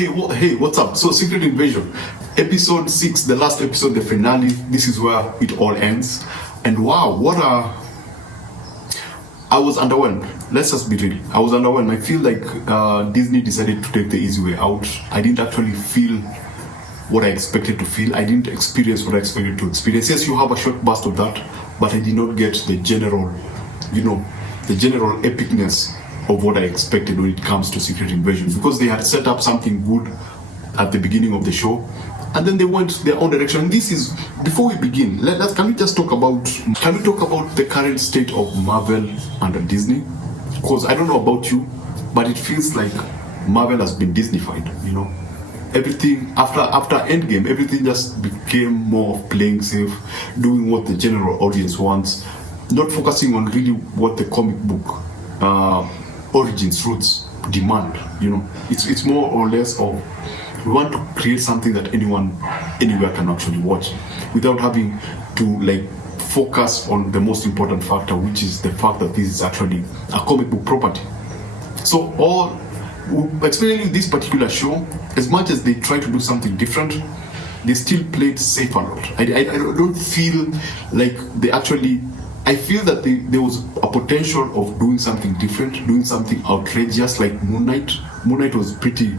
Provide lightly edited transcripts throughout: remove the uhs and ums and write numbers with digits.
Hey, what's up? So, Secret Invasion, episode 6, the last episode, the finale. This is where it all ends. And wow, I was underwhelmed. Let's just be real. I was underwhelmed. I feel like Disney decided to take the easy way out. I didn't actually feel what I expected to feel. I didn't experience what I expected to experience. Yes, you have a short burst of that, but I did not get the general epicness of what I expected when it comes to Secret Invasion, because they had set up something good at the beginning of the show, and then they went their own direction. This is, before we begin, can we talk about the current state of Marvel under Disney? Because I don't know about you, but it feels like Marvel has been Disneyfied, Everything after Endgame, everything just became more of playing safe, doing what the general audience wants, not focusing on really what the comic book origins, roots demand. It's more or less of, we want to create something that anyone anywhere can actually watch, without having to focus on the most important factor, which is the fact that this is actually a comic book property. So especially this particular show, as much as they try to do something different, they still played safe a lot. I don't feel like they actually, I feel that there was a potential of doing something different, doing something outrageous, like Moon Knight. Moon Knight was pretty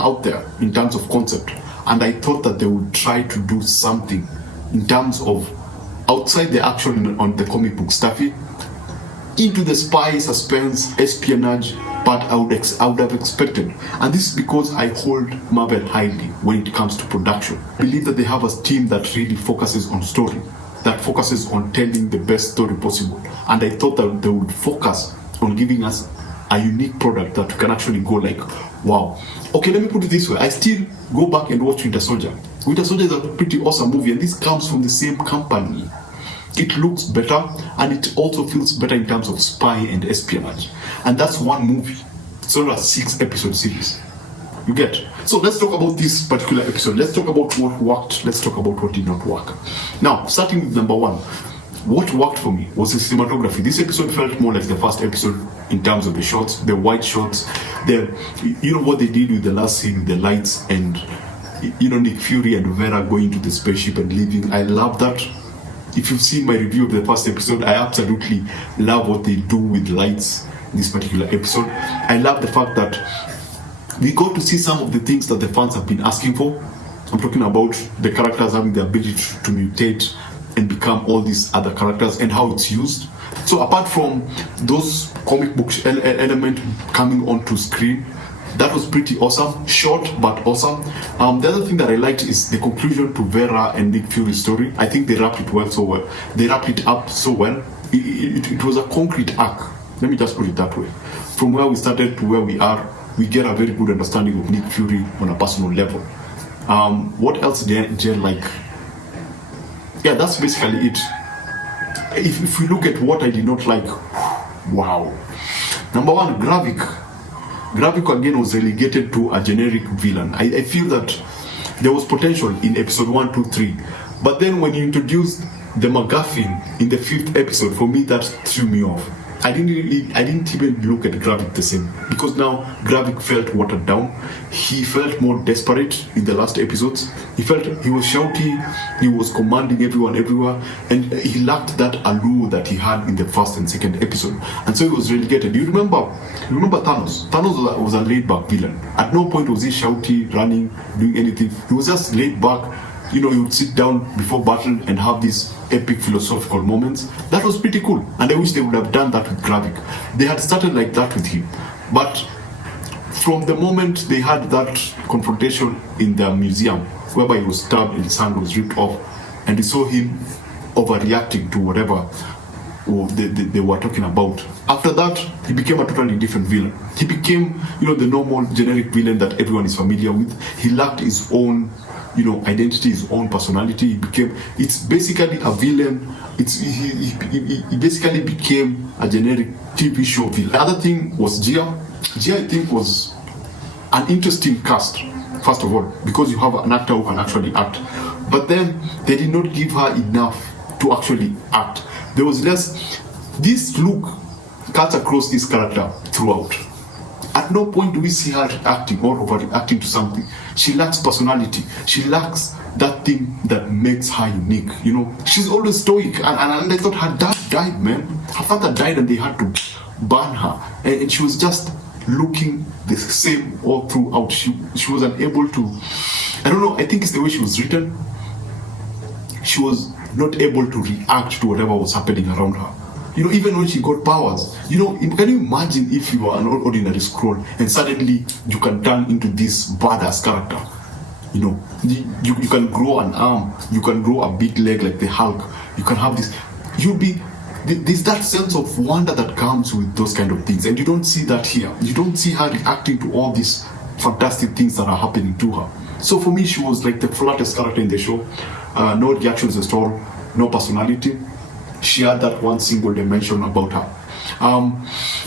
out there in terms of concept, and I thought that they would try to do something in terms of outside the action on the comic book stuffy, into the spy, suspense, espionage part I would have expected. And this is because I hold Marvel highly when it comes to production. I believe that they have a team that really focuses on story, that focuses on telling the best story possible. And I thought that they would focus on giving us a unique product that can actually go wow. Okay, let me put it this way. I still go back and watch Winter Soldier. Winter Soldier is a pretty awesome movie, and this comes from the same company. It looks better, and it also feels better in terms of spy and espionage. And that's one movie. It's not a 6-episode series. You get? So let's talk about this particular episode. Let's talk about what worked. Let's talk about what did not work. Now, starting with number 1. What worked for me was the cinematography. This episode felt more like the first episode in terms of the shots, the white shots, what they did with the last scene, the lights, and Nick Fury and Vera going to the spaceship and leaving. I love that. If you've seen my review of the first episode, I absolutely love what they do with lights in this particular episode. I love the fact that we got to see some of the things that the fans have been asking for. I'm talking about the characters having the ability to mutate and become all these other characters, and how it's used. So apart from those comic book element coming onto screen, that was pretty awesome. Short but awesome. The other thing that I liked is the conclusion to Vera and Nick Fury's story. I think they wrapped it up so well. It was a concrete arc. Let me just put it that way. From where we started to where we are, we get a very good understanding of Nick Fury on a personal level. What else did I like? Yeah, that's basically it. If we look at what I did not like, wow. Number 1, Gravik. Gravik again was relegated to a generic villain. I feel that there was potential in episode 1, 2, 3. But then when you introduced the MacGuffin in the 5th episode, for me that threw me off. I didn't even look at Gravik the same, because now Gravik felt watered down. He felt more desperate in the last episodes. He felt he was shouty, he was commanding everyone everywhere, and he lacked that allure that he had in the first and second episode. And so he was relegated. You remember Talos? Talos was a laid-back villain. At no point was he shouty, running, doing anything. He was just laid back. He would sit down before battle and have these epic philosophical moments. That was pretty cool, and I wish they would have done that with Gravik. They had started like that with him, but from the moment they had that confrontation in the museum, whereby he was stabbed and his hand was ripped off, and they saw him overreacting to whatever they were talking about. After that, he became a totally different villain. He became, the normal generic villain that everyone is familiar with. He lacked his own identity, his own personality. It's basically a villain. He basically became a generic TV show villain. The other thing was Gia. Gia, I think, was an interesting cast, first of all, because you have an actor who can actually act. But then they did not give her enough to actually act. There was less. This look cuts across this character throughout. At no point do we see her acting or overacting to something. She lacks personality. She lacks that thing that makes her unique. You know, she's always stoic. And I thought her dad died, man. Her father died and they had to burn her. And she was just looking the same all throughout. She was unable to, I don't know, I think it's the way she was written. She was not able to react to whatever was happening around her. You know, even when she got powers, you know, can you imagine if you are an ordinary Skrull and suddenly you can turn into this badass character? You know, you can grow an arm, you can grow a big leg like the Hulk, you can have this, there's that sense of wonder that comes with those kind of things, and you don't see that here. You don't see her reacting to all these fantastic things that are happening to her. So for me, she was like the flattest character in the show. No reactions at all, no personality. She had that one single dimension about her.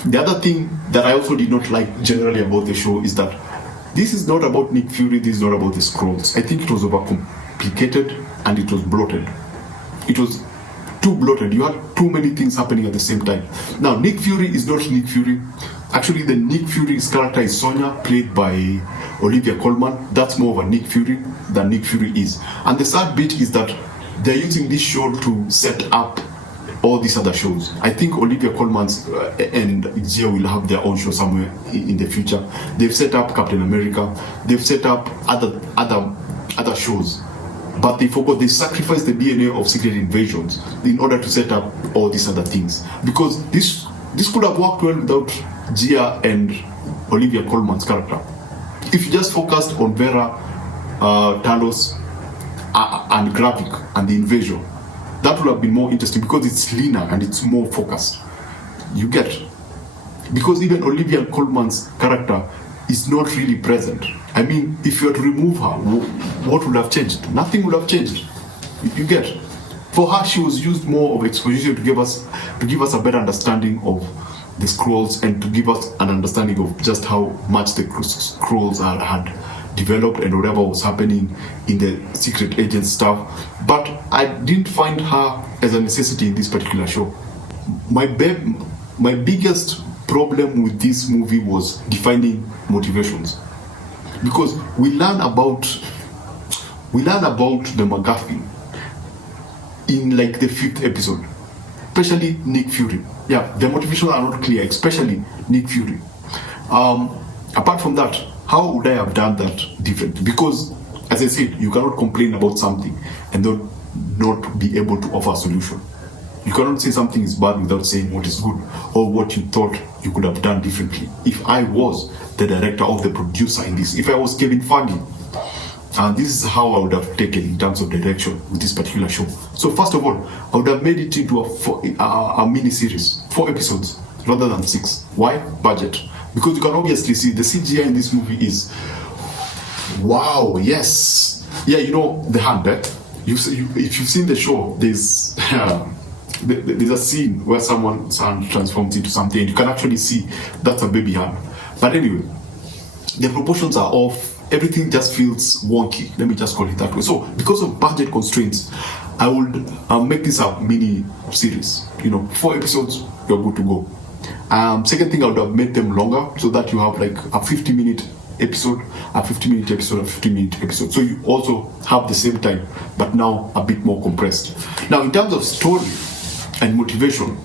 The other thing that I also did not like generally about the show is that this is not about Nick Fury, this is not about the Skrulls. I think it was overcomplicated and it was bloated. It was too bloated. You had too many things happening at the same time. Now, Nick Fury is not Nick Fury. Actually, the Nick Fury's character is Sonya, played by Olivia Colman. That's more of a Nick Fury than Nick Fury is. And the sad bit is that they're using this show to set up all these other shows. I think Olivia Colman's and Gia will have their own show somewhere in the future. They've set up Captain America. They've set up other shows. But they forgot, they sacrificed the DNA of Secret Invasions in order to set up all these other things. Because this could have worked well without Gia and Olivia Colman's character. If you just focused on Vera, Talos, and Gravik and the invasion, that would have been more interesting because it's leaner and it's more focused. You get? Because even Olivia Colman's character is not really present. I mean, if you were to remove her, what would have changed? Nothing would have changed. You get? For her, she was used more of exposition to give us a better understanding of the Skrulls and to give us an understanding of just how much the Skrulls had developed and whatever was happening in the secret agent stuff. But I didn't find her as a necessity in this particular show. My biggest problem with this movie was defining motivations, because we learn about the MacGuffin in like the 5th episode, especially Nick Fury. Yeah, the motivations are not clear, especially Nick Fury. Apart from that, how would I have done that differently? Because, as I said, you cannot complain about something and not be able to offer a solution. You cannot say something is bad without saying what is good or what you thought you could have done differently. If I was the director or the producer in this, if I was Kevin Feige, and this is how I would have taken in terms of direction with this particular show. So first of all, I would have made it into a mini-series, 4 episodes rather than 6. Why? Budget. Because you can obviously see the CGI in this movie is, wow, yes. Yeah, you know, the hand, eh? If you've seen the show, there's a scene where someone's hand transforms into something, and you can actually see that's a baby hand. But anyway, the proportions are off. Everything just feels wonky. Let me just call it that way. So, because of budget constraints, I would make this a mini series. You know, 4 episodes, you're good to go. Second thing, I would have made them longer so that you have like a 50-minute episode, a 50-minute episode, a 50-minute episode. So you also have the same time, but now a bit more compressed. Now, in terms of story and motivation,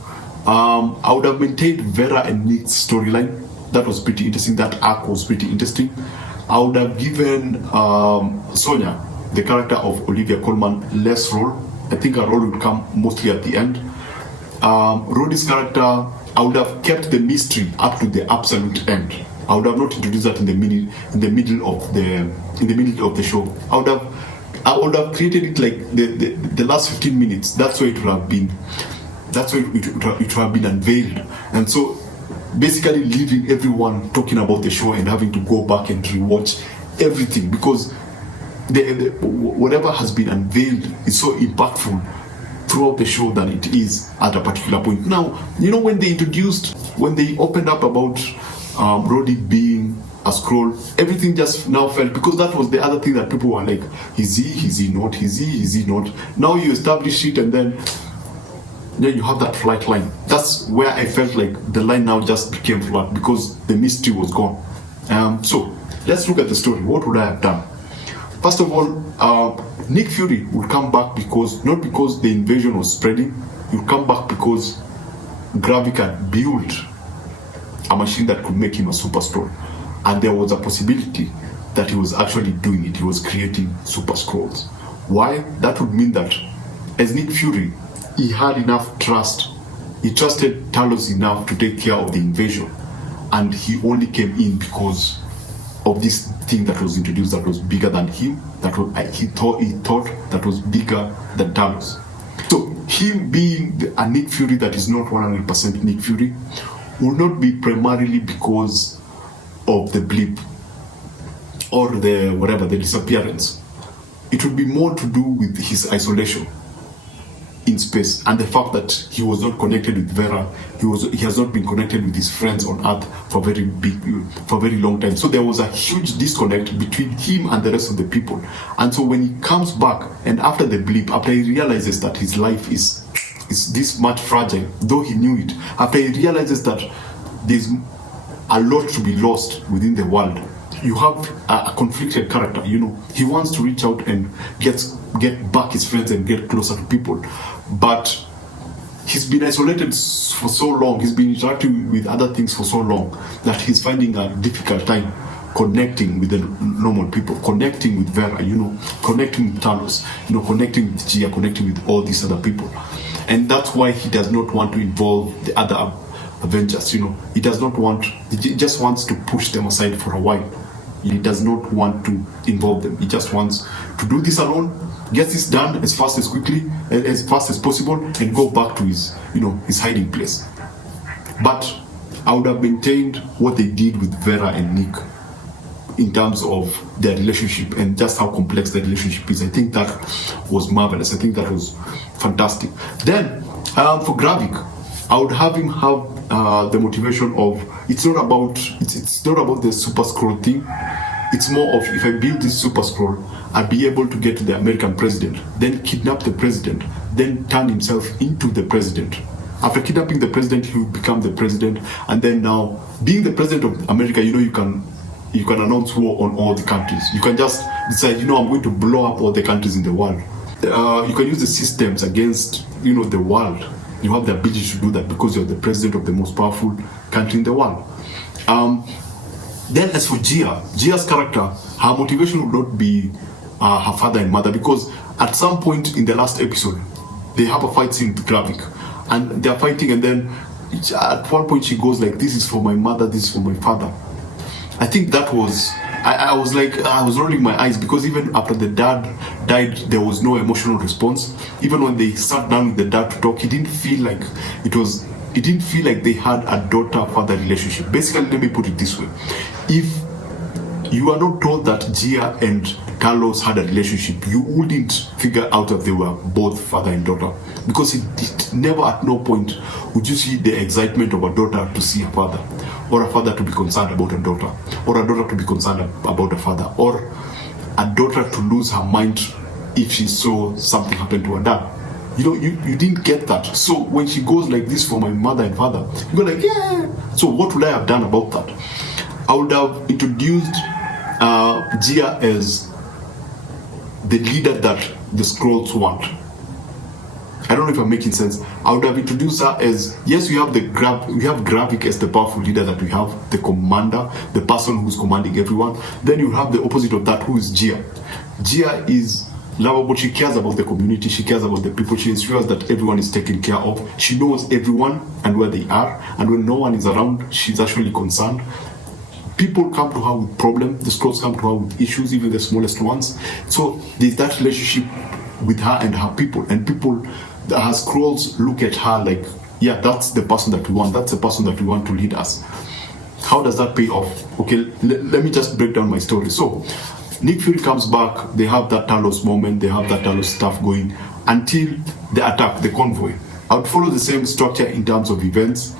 I would have maintained Vera and Nick's storyline. That was pretty interesting. That arc was pretty interesting. I would have given Sonya, the character of Olivia Colman, less role. I think her role would come mostly at the end. Rhodey's character, I would have kept the mystery up to the absolute end. I would have not introduced that in the middle of the show. I would have created it like the last 15 minutes. That's where it would have been. That's where it would have been unveiled. And so, basically, leaving everyone talking about the show and having to go back and rewatch everything, because whatever has been unveiled is so impactful throughout the show than it is at a particular point. Now, you know, when they opened up about Rhodey being a Skrull, everything just now felt, because that was the other thing that people were like, is he not? Now you establish it, and then then you have that flight line. That's where I felt like the line now just became flat because the mystery was gone. So let's look at the story. What would I have done? First of all, Nick Fury would come back not because the invasion was spreading. He would come back because Gravik had built a machine that could make him a super Skrull, and there was a possibility that he was actually doing it. He was creating super Skrulls. Why? That would mean that as Nick Fury, he had enough trust. He trusted Talos enough to take care of the invasion, and he only came in because of this thing that was introduced that was bigger than him. He thought that was bigger than Talos. So him being a Nick Fury that is not 100% Nick Fury will not be primarily because of the blip or the disappearance. It would be more to do with his isolation in space and the fact that he was not connected with Vera. He has not been connected with his friends on Earth for a very long time. So there was a huge disconnect between him and the rest of the people. And so when he comes back and after the blip, after he realizes that his life is this much fragile, though he knew it, after he realizes that there's a lot to be lost within the world, you have a conflicted character. He wants to reach out and get back his friends and get closer to people, but he's been isolated for so long, he's been interacting with other things for so long that he's finding a difficult time connecting with the normal people, connecting with Vera, connecting with Talos, connecting with Gia, connecting with all these other people. And that's why he does not want to involve the other Avengers. He just wants to push them aside for a while. He does not want to involve them. He just wants to do this alone, get this done as fast as possible, and go back to his hiding place. But I would have maintained what they did with Vera and Nick in terms of their relationship and just how complex the relationship is. I think that was marvelous. I think that was fantastic. Then for Gravik, I would have him have the motivation of it's not about the super Skrull thing. It's more of, if I build this super Skrull, I'll be able to get to the American president, then kidnap the president, then turn himself into the president. After kidnapping the president, he will become the president, and then now being the president of America, you can announce war on all the countries. You can just decide, I'm going to blow up all the countries in the world. You can use the systems against the world. You have the ability to do that because you're the president of the most powerful country in the world. Then as for Gia's character, her motivation would not be her father and mother, because at some point in the last episode, they have a fight scene with Gravik, and they're fighting, and then at one point she goes like, this is for my mother, this is for my father. I think that was, I was rolling my eyes, because even after the dad died, there was no emotional response. Even when they sat down with the dad to talk, it didn't feel like they had a daughter-father relationship. Basically, let me put it this way. If you are not told that Gia and Talos had a relationship, you wouldn't figure out that they were both father and daughter, because it never, at no point would you see the excitement of a daughter to see a father, or a father to be concerned about a daughter, or a daughter to be concerned about a father, or a daughter to lose her mind if she saw something happen to her dad. You didn't get that. So when she goes like, this for my mother and father, you go like, yeah. So what would I have done about that? I would have introduced Gia as the leader that the Skrulls want. I don't know if I'm making sense. I would have introduced her as, yes, we have Gravik as the powerful leader that we have, the commander, the person who's commanding everyone. Then you have the opposite of that, who is Gia. Gia is lovable. She cares about the community. She cares about the people. She ensures that everyone is taken care of. She knows everyone and where they are. And when no one is around, she's actually concerned. People come to her with problems. The Skrulls come to her with issues, even the smallest ones. So there's that relationship with her and her people. And people, her Skrulls look at her like, yeah, that's the person that we want. That's the person that we want to lead us. How does that pay off? Okay, let me just break down my story. So Nick Fury comes back. They have that Talos moment. They have that Talos stuff going until the attack, the convoy. I would follow the same structure in terms of events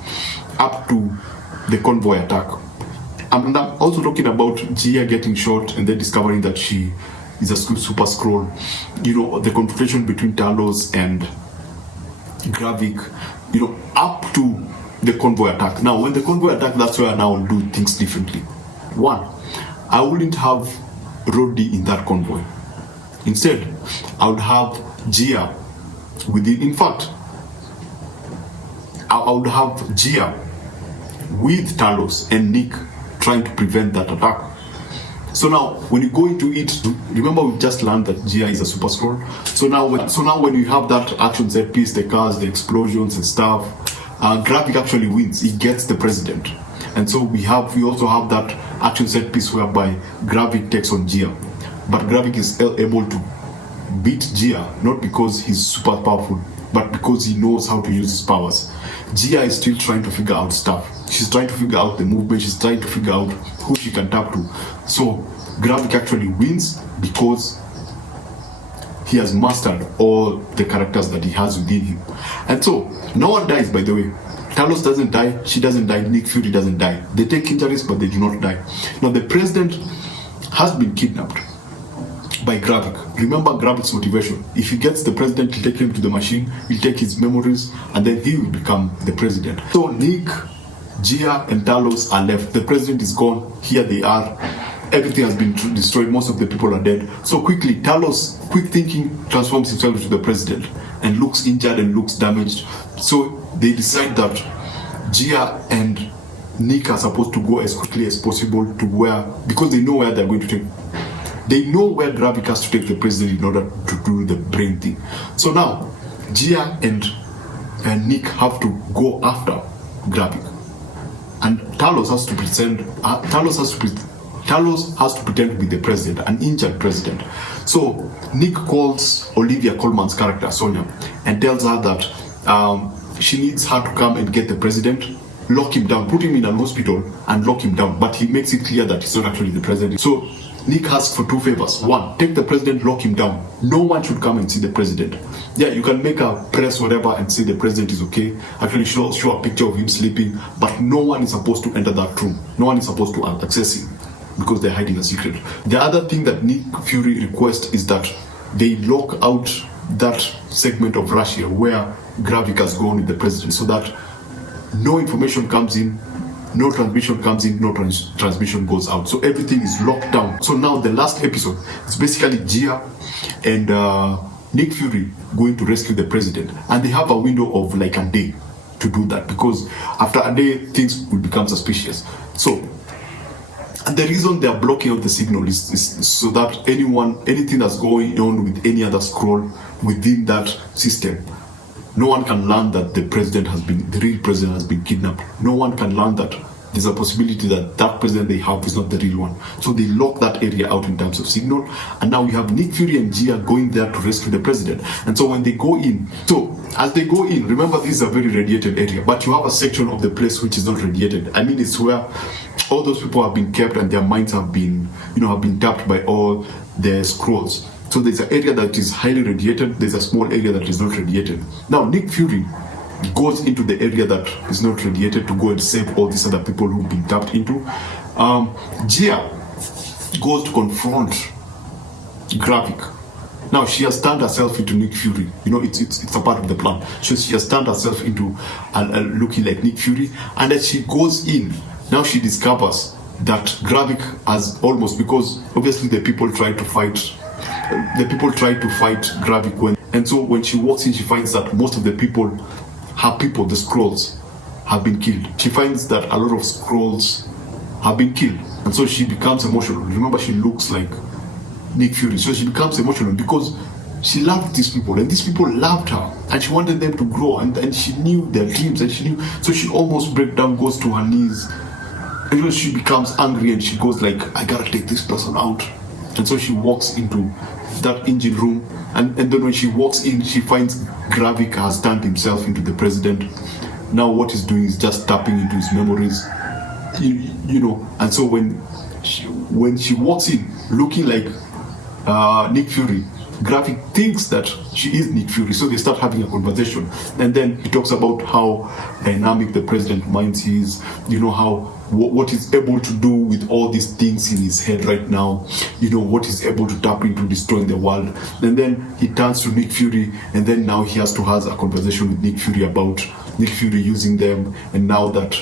up to the convoy attack. And I'm also talking about Gia getting shot and then discovering that she is a super Skrull. The confrontation between Talos and Gravik, up to the convoy attack. Now, when the convoy attack, that's where I now do things differently. One, I wouldn't have Roddy in that convoy. Instead, I would have Gia within. In fact, I would have Gia with Talos and Nick trying to prevent that attack. So now, when you go into it, remember we've just learned that Gia is a super Skrull. So now when you have that action set piece, the cars, the explosions and stuff, Gravik actually wins. He gets the president. And so we also have that action set piece whereby Gravik takes on Gia. But Gravik is able to beat Gia, not because he's super powerful, but because he knows how to use his powers. Gia is still trying to figure out stuff. She's trying to figure out the movement, she's trying to figure out who she can tap to. So Gravik actually wins because he has mastered all the characters that he has within him. And so, no one dies, by the way. Talos doesn't die, she doesn't die, Nick Fury doesn't die. They take injuries, but they do not die. Now, the president has been kidnapped by Gravik. Remember Gravik's motivation. If he gets the president, he'll take him to the machine, he'll take his memories, and then he will become the president. So Nick, Gia, and Talos are left. The president is gone. Here they are. Everything has been destroyed. Most of the people are dead. So quickly, Talos, quick thinking, transforms himself into the president and looks injured and looks damaged. So they decide that Gia and Nick are supposed to go as quickly as possible to where, because they know where they're going to take. They know where Gravik has to take the president in order to do the brain thing. So now, Gia and Nick have to go after Gravik. And Talos has to pretend. Talos has to pretend to be the president, an injured president. So Nick calls Olivia Colman's character, Sonia, and tells her that she needs her to come and get the president, lock him down, put him in an hospital and lock him down. But he makes it clear that he's not actually the president. So Nick asks for two favors. One, take the president, lock him down. No one should come and see the president. Yeah, you can make a press whatever and say the president is okay. Actually show a picture of him sleeping, but no one is supposed to enter that room. No one is supposed to access him because they're hiding a secret. The other thing that Nick Fury requests is that they lock out that segment of Russia where Gravik has gone with the president, so that no information comes in, no transmission comes in, no transmission goes out. So everything is locked down. So now the last episode is basically Gia and Nick Fury going to rescue the president. And they have a window of like a day to do that, because after a day, things will become suspicious. So, and the reason they are blocking out the signal is so that anything that's going on with any other Skrull within that system, no one can learn that the real president has been kidnapped. No one can learn that there's a possibility that that president they have is not the real one. So they lock that area out in terms of signal. And now we have Nick Fury and Gia going there to rescue the president. And so when they go in, as they go in, remember this is a very radiated area, but you have a section of the place which is not radiated. I mean, it's where all those people have been kept and their minds have been tapped by all the Skrulls. So there's an area that is highly radiated, there's a small area that is not radiated. Now Nick Fury goes into the area that is not radiated to go and save all these other people who've been tapped into. Gia goes to confront Gravik. Now she has turned herself into Nick Fury. It's a part of the plan. So she has turned herself into looking like Nick Fury. And as she goes in, now she discovers that Gravik has almost, because obviously the people tried to fight Gravik and so when she walks in, she finds that most of the people, the Skrulls, have been killed. She finds that a lot of Skrulls have been killed, and so she becomes emotional. Remember, she looks like Nick Fury, so she becomes emotional because she loved these people, and these people loved her, and she wanted them to grow, and she knew their dreams, and she knew, so she almost breaks down, goes to her knees, and she becomes angry, and she goes like, I gotta take this person out. And so she walks into that engine room, and then when she walks in, she finds Gravik has turned himself into the president. Now what he's doing is just tapping into his memories, and so when she walks in looking like Nick Fury, Gravik thinks that she is Nick Fury, so they start having a conversation, and then he talks about how dynamic the president minds is, how what he's able to do with all these things in his head right now, what he's able to tap into destroying the world. And then he turns to Nick Fury, and then now he has to have a conversation with Nick Fury about Nick Fury using them, and now that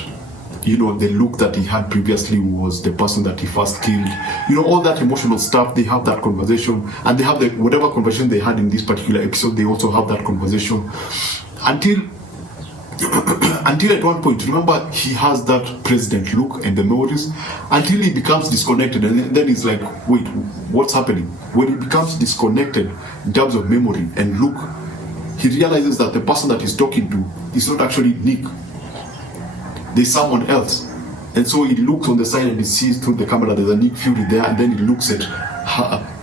the look that he had previously was the person that he first killed. All that emotional stuff, they have that conversation, and they have whatever conversation they had in this particular episode, they also have that conversation until at one point, remember, he has that president look and the memories until he becomes disconnected, and then he's like, wait, what's happening? When he becomes disconnected in terms of memory and look, he realizes that the person that he's talking to is not actually Nick. There's someone else. And so he looks on the side and he sees through the camera there's a Nick Fury there, and then he looks at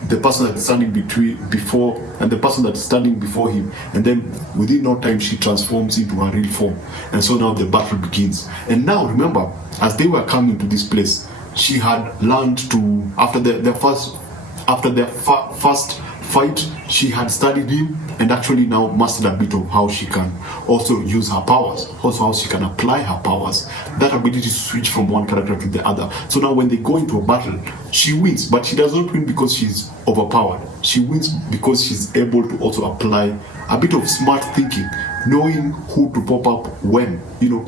the person that's standing before and the person that's standing before him, and then within no time she transforms into her real form. And so now the battle begins. And now remember, as they were coming to this place, she had learned to, after their first fight, she had studied him and actually now mastered a bit of how she can also use her powers, also how she can apply her powers, that ability to switch from one character to the other. So now when they go into a battle, she wins, but she does not win because she's overpowered. She wins because she's able to also apply a bit of smart thinking, knowing who to pop up when.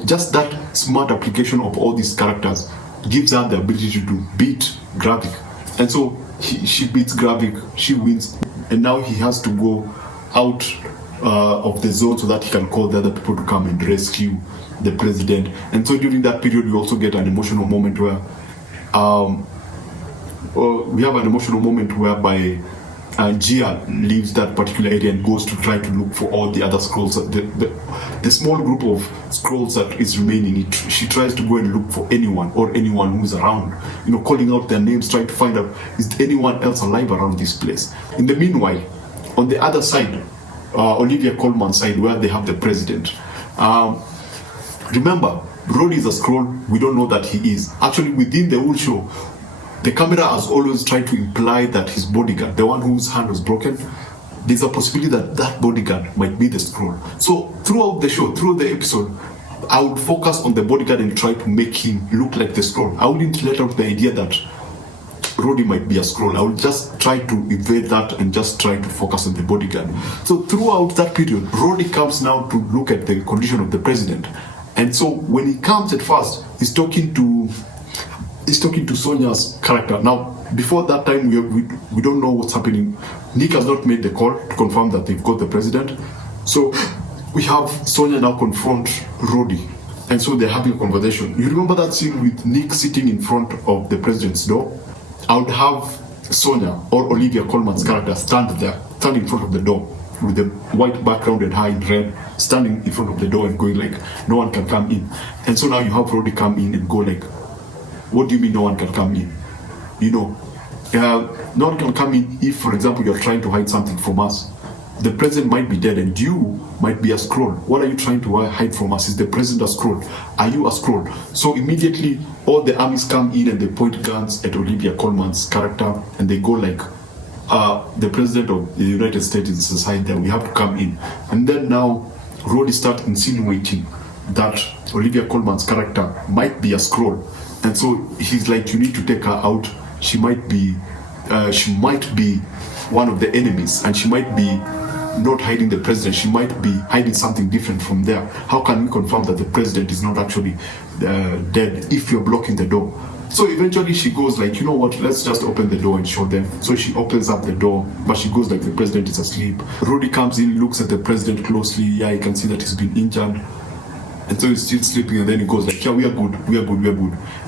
Just that smart application of all these characters gives her the ability to beat Gravik. And so she beats Gravik, she wins, and now he has to go out of the zone so that he can call the other people to come and rescue the president. And so during that period, we also get an emotional moment where we have an emotional moment whereby Gia leaves that particular area and goes to try to look for all the other skrulls. The small group of skrulls that is remaining, she tries to go and look for anyone who's around, calling out their names, trying to find out, is anyone else alive around this place? In the meanwhile, on the other side, Olivia Colman's side, where they have the president, remember, Brody is a Skrull. We don't know that he is. Actually, within the whole show, the camera has always tried to imply that his bodyguard, the one whose hand was broken, there's a possibility that that bodyguard might be the Skrull. So throughout the show, through the episode, I would focus on the bodyguard and try to make him look like the Skrull. I wouldn't let out the idea that Roddy might be a Skrull. I would just try to evade that and just try to focus on the bodyguard. So throughout that period, Roddy comes now to look at the condition of the president. And so when he comes at first, he's talking to Sonia's character. Now, before that time, we don't know what's happening. Nick has not made the call to confirm that they've got the president. So we have Sonia now confront Roddy. And so they're having a conversation. You remember that scene with Nick sitting in front of the president's door? I would have Sonia or Olivia Colman's character stand in front of the door with the white background and her in red, standing in front of the door and going like, no one can come in. And so now you have Roddy come in and go like, what do you mean no one can come in? No one can come in if, for example, you're trying to hide something from us. The president might be dead and you might be a Skrull. What are you trying to hide from us? Is the president a Skrull? Are you a Skrull? So immediately all the armies come in and they point guns at Olivia Colman's character and they go like, the president of the United States is inside there, we have to come in. And then now Roddy starts insinuating that Olivia Colman's character might be a Skrull. And so he's like, you need to take her out. She might be one of the enemies, and she might be not hiding the president. She might be hiding something different from there. How can we confirm that the president is not actually dead if you're blocking the door? So eventually she goes like, you know what, let's just open the door and show them. So she opens up the door, but she goes like, the president is asleep. Roddy comes in, looks at the president closely. Yeah, you can see that he's been injured. And so he's still sleeping, and then he goes like, yeah, we are good.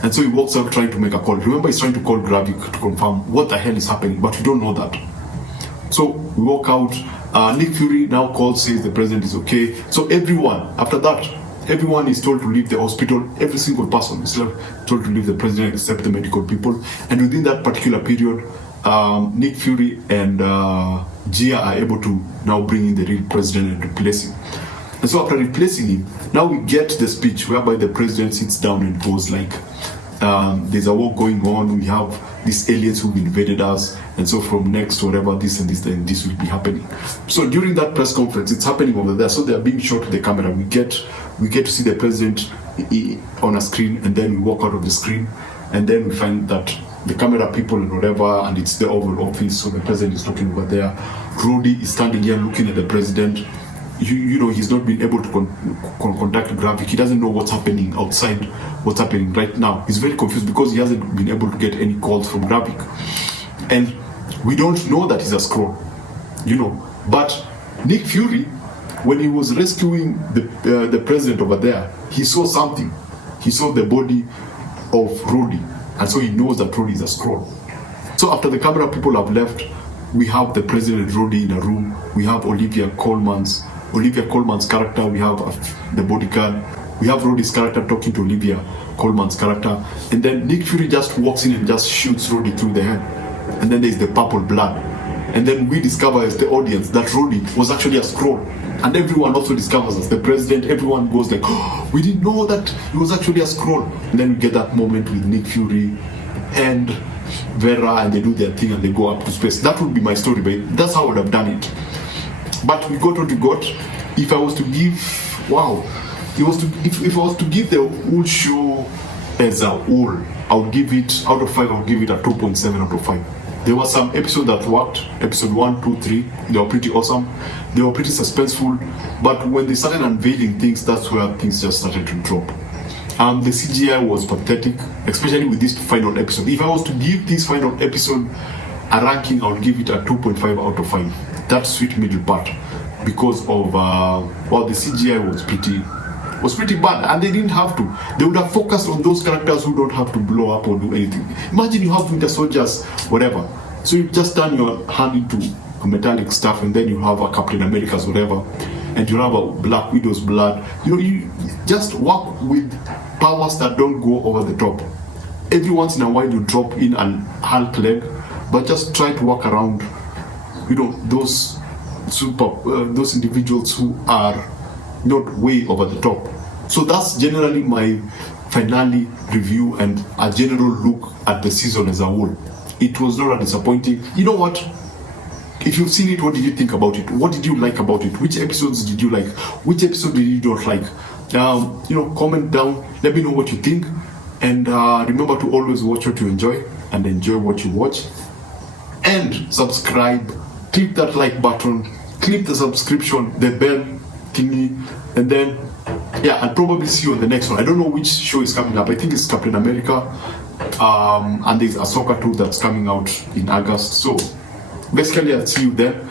And so he walks out trying to make a call. Remember, he's trying to call Gravik to confirm what the hell is happening, but we don't know that. So we walk out. Nick Fury now calls, says the president is okay. So after that, everyone is told to leave the hospital. Every single person is told to leave the president except the medical people. And within that particular period, Nick Fury and Gia are able to now bring in the real president and replace him. And so after replacing him, now we get the speech whereby the president sits down and goes like, there's a war going on, we have these aliens who've invaded us, and so from next whatever, this and this will be happening. So during that press conference, it's happening over there, so they're being shown to the camera. We get to see the president on a screen, and then we walk out of the screen, and then we find that the camera people and whatever, and it's the Oval Office, so the president is talking over there. Rudy is standing here looking at the president. You know, he's not been able to contact Gravik. He doesn't know what's happening outside, what's happening right now. He's very confused because he hasn't been able to get any calls from Gravik. And we don't know that he's a Skrull, you know. But Nick Fury, when he was rescuing the president over there, he saw something. He saw the body of Rudy, and so he knows that Rudy is a Skrull. So after the camera people have left, we have the president Rudy in a room. We have Olivia Colman's character. We have the bodyguard. We have Rudy's character talking to Olivia Colman's character, and then Nick Fury just walks in and just shoots Rudy through the head, and then there's the purple blood, and then we discover as the audience that Rudy was actually a Skrull, and everyone also discovers as the president. Everyone goes like, oh, we didn't know that he was actually a Skrull, and then we get that moment with Nick Fury and Vera, and they do their thing and they go up to space. That would be my story, but that's how I would have done it. But we got what we got. If I was to give, if I was to give the whole show as a whole, I would give it, out of 5, I would give it a 2.7 out of 5. There were some episodes that worked. Episode 1, 2, 3, they were pretty awesome. They were pretty suspenseful. But when they started unveiling things, that's where things just started to drop. The CGI was pathetic, especially with this final episode. If I was to give this final episode a ranking, I would give it a 2.5 out of 5. That sweet middle part, because of the CGI was pretty bad, and they didn't have to. They would have focused on those characters who don't have to blow up or do anything. Imagine you have Winter Soldiers, whatever. So you just turn your hand into a metallic stuff, and then you have a Captain America's whatever, and you have a Black Widow's blood. You know, you just work with powers that don't go over the top. Every once in a while you drop in an Hulk leg, but just try to work around, you know, those individuals who are not way over the top. So that's generally my finale review and a general look at the season as a whole. It was not disappointing. You know what? If you've seen it, what did you think about it? What did you like about it? Which episodes did you like? Which episode did you not like? You know, comment down. Let me know what you think. And remember to always watch what you enjoy and enjoy what you watch. And subscribe. Click that like button. Click the subscription, the bell thingy, and then I'll probably see you on the next one. I don't know which show is coming up. I think it's Captain America, and there's Ahsoka too that's coming out in August. So basically, I'll see you there.